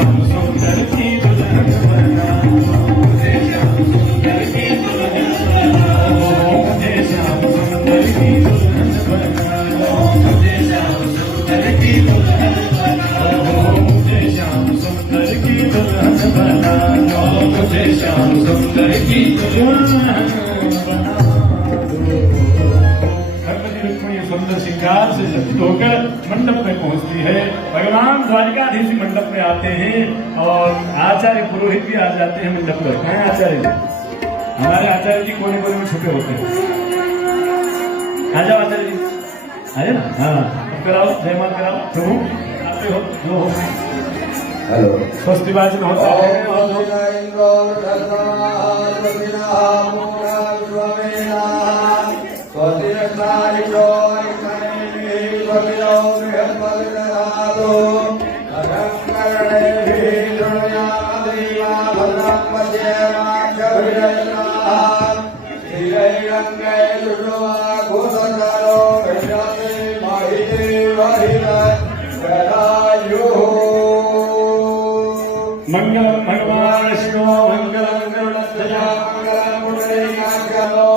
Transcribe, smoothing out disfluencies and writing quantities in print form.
श्याम सुंदर की दुल्हन बना मुझे श्याम सुंदर की दुल्हन बना मुझे श्याम सुंदर की दुल्हन बना मुझे श्याम सुंदर की दुल्हन बना मुझे श्याम सुंदर की दुल्हन बना मुझे श्याम सुंदर की दुल्हन बना सुंदर श्रृंगार से सज्जित होकर मंडप में पहुंचती है। भगवान द्वारिकाधीश मंडप में आते हैं और आचार्य पुरोहित भी आ जाते हैं मंडप पर। हैं आचार्य जी? हमारे आचार्य जी कोने कोने में छुपे होते हैं। आ जाओ आचार्य जी, आ जाए ना। हाँ, कराओ जयमान कराओ। प्रभु आते हो जो हो। हेलो, स्वस्ति वाचन होता है। मंगलम भगवान विष्णु मंगलम गरुड़ध्वजा मंगलम पुंडरीकाक्षो